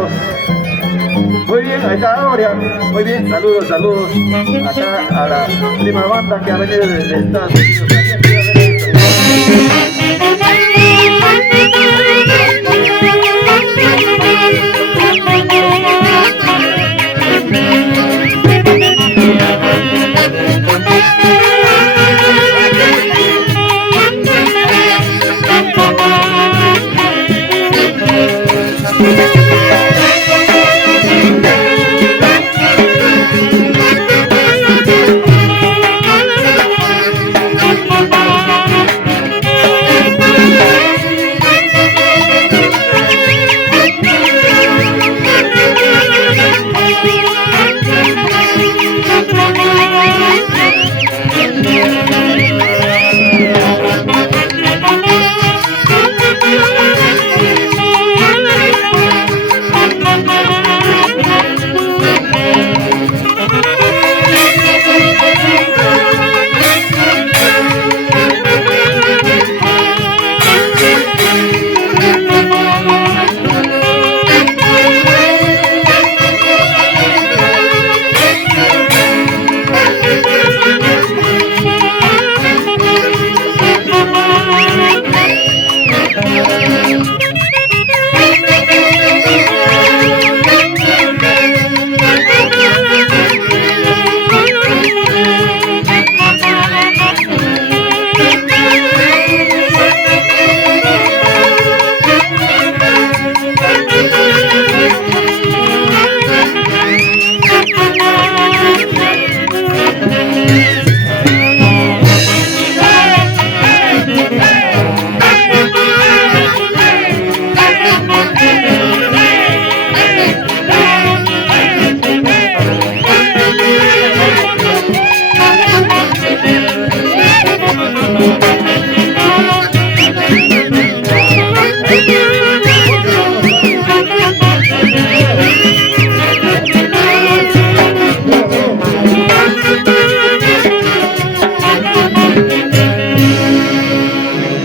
Muy bien, ahí está Gloria. Muy bien, saludos, saludos. Acá a la prima banda que ha venido desde Estados Unidos.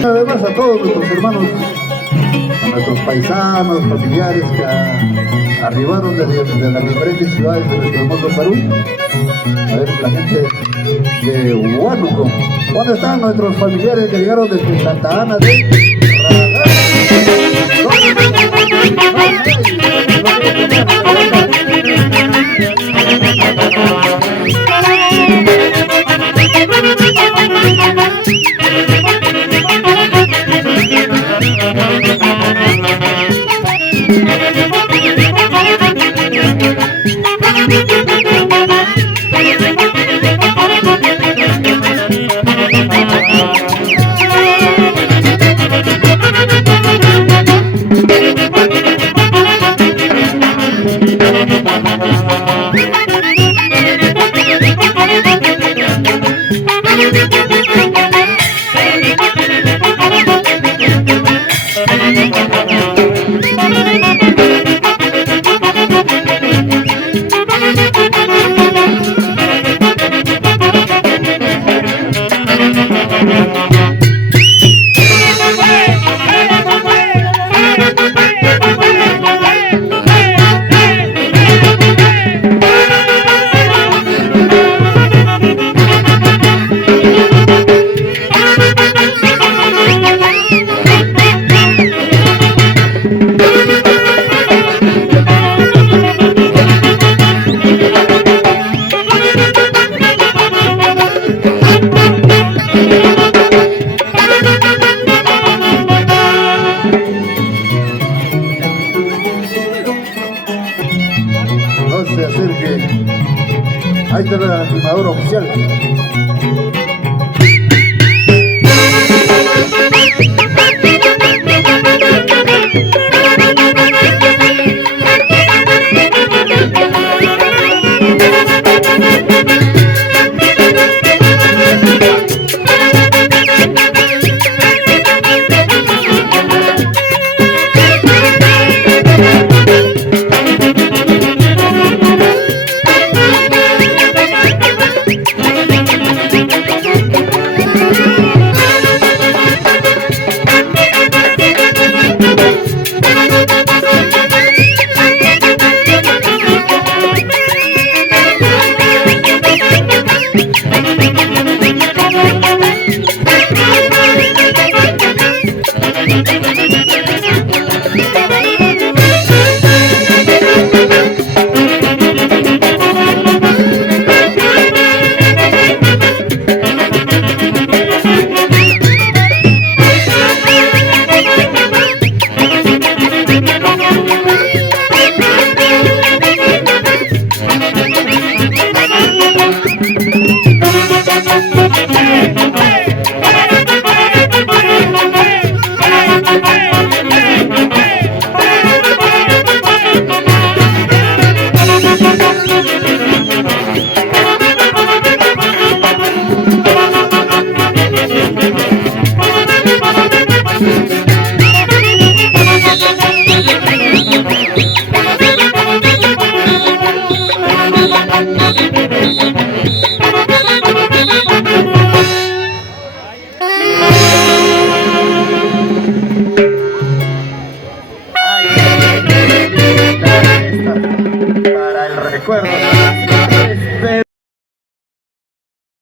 Además a todos nuestros hermanos, a nuestros paisanos, familiares que arribaron desde las diferentes ciudades de nuestro hermoso Perú. A ver, la gente de Huánuco. ¿Dónde están nuestros familiares que llegaron desde Santa Ana de se acerque. Ahí está la animadora oficial. Para el recuerdo.